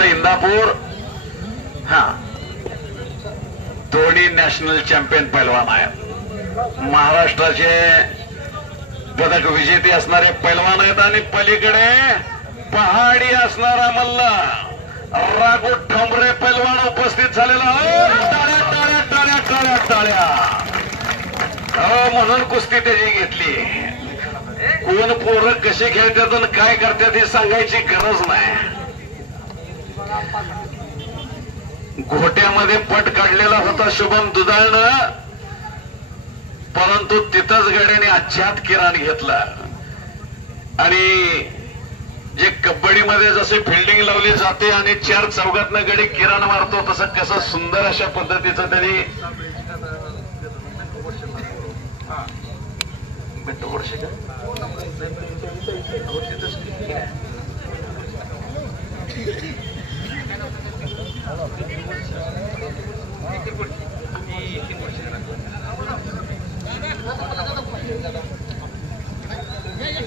मित्र इंदापूर हा दोन्ही नॅशनल चॅम्पियन पैलवान आहेत. महाराष्ट्राचे पदक विजेते असणारे पैलवान आहेत आणि पलीकडे पहाडी असणारा मल्ल राघू ठोंबरे पैलवान उपस्थित झालेला. टाळ्या टाळ्या टाळ्या टाळ्या टाळ्या. म्हणून कुस्ती त्याची घेतली. कोण पोरं कसे खेळतात आणि काय करतात हे सांगायची गरज नाही. घोट्यामध्ये पट काढलेला होता शुभम दुधाळनं, परंतु तिथंच गड्याने अज्ञात किरण घेतला. आणि जे कबड्डीमध्ये जसे फिल्डिंग लावली जाते आणि 4 चौघातनं गडी किरण मारतो तसं कसं सुंदर अशा पद्धतीचं त्यांनी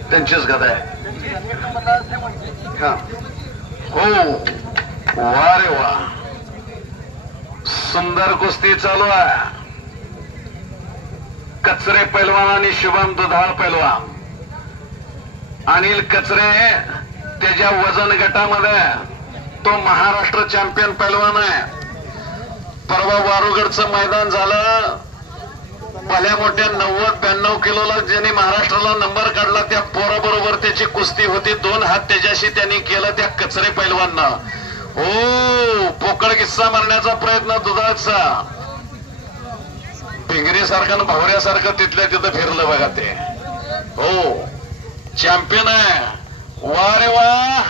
त्यांचीच गदा आहे. हो वा रे वा, सुंदर कुस्ती चालू आहे. कचरे पैलवान आणि शुभम दुधाळ पैलवान. अनिल कचरे त्याच्या वजन गटामध्ये तो महाराष्ट्र चॅम्पियन पैलवान आहे. परवा वारुगडचं मैदान झालं, भल्या मोठ्या 90-92 किलोला ज्यांनी महाराष्ट्राला नंबर काढला त्या पोराबरोबर त्याची कुस्ती होती. 2 हात त्याच्याशी त्यांनी केलं त्या कचरे पैलवाननं. हो पोकळ किस्सा मारण्याचा प्रयत्न दुधाळचा. भिंगरीसारखं आणि भावऱ्यासारखं तिथल्या तिथं फिरलं बघा ते. हो चॅम्पियन आहे. वा रे वा,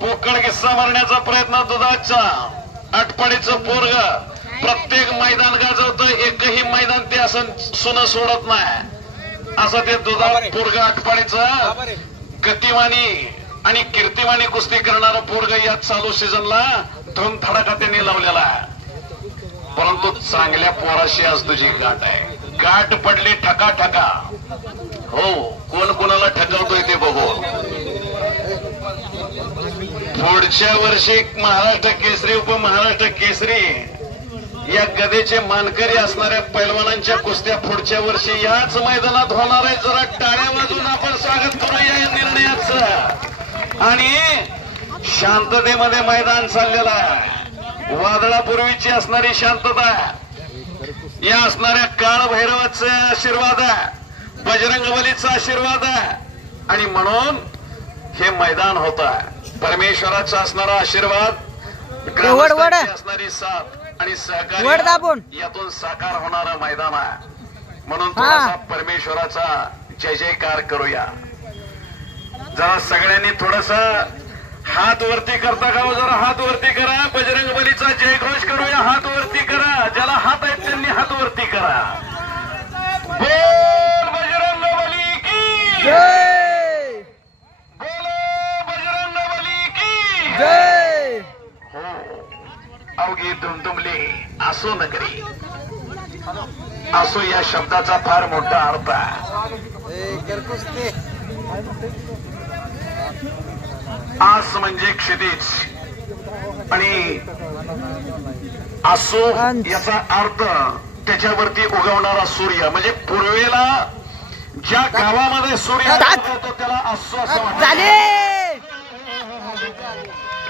पोकळ किस्सा मारण्याचा प्रयत्न दुधाळचा. आटपाडीचं पोरग प्रत्येक मैदान गाजवतं, एकही मैदान ते असं सुन सोडत नाही. असं ते दुधाळ पोरग आटपाडीचं गतिवानी आणि कीर्तिवानी कुस्ती करणारं पोरग या चालू सीझनला धूमधडाका त्यांनी लावलेला आहे. परंतु चांगल्या पोराशी आज तुझी गाठ आहे. गाठ पडली ठका ठका. हो कोण कोणाला ठकवतोय ते बघू. पुढच्या वर्षी महाराष्ट्र केसरी उपमहाराष्ट्र केसरी या गदेचे मानकरी असणाऱ्या पैलवानांच्या कुस्त्या पुढच्या वर्षी याच मैदानात होणार आहे. जरा टाळ्या वाजून आपण स्वागत करूया या निर्णयाचं. आणि शांततेमध्ये मैदान चाललेलं आहे. वादळापूर्वीची असणारी शांतता, या असणाऱ्या काळ भैरवाचा आशीर्वाद आहे, बजरंगबलीचा आशीर्वाद आहे. आणि म्हणून हे मैदान होत आहे. परमेश्वराचा असणारा आशीर्वाद, असणारी साथ आणि सहकार्य यातून साकार होणारं मैदान आहे. म्हणून थोडासा परमेश्वराचा जय जयकार करूया. जरा सगळ्यांनी थोडस हात वरती करता का? जरा हात वरती करा. बजरंगबलीचा जयघोष करूया. हात वरती करा. ज्याला हात आहेत त्यांनी हात वरती करा. बोल बजरंगबली की जय. बोलो बजरंगबली की जय. हो अवघी दुमदुमली असो नगरी. असो या शब्दाचा फार मोठा अर्थ आहे. आस म्हणजे क्षितिज आणि असो याचा अर्थ त्याच्यावरती उगवणारा सूर्य. म्हणजे पूर्वेला ज्या गावामध्ये सूर्य होतो त्याला असो असं म्हणतात.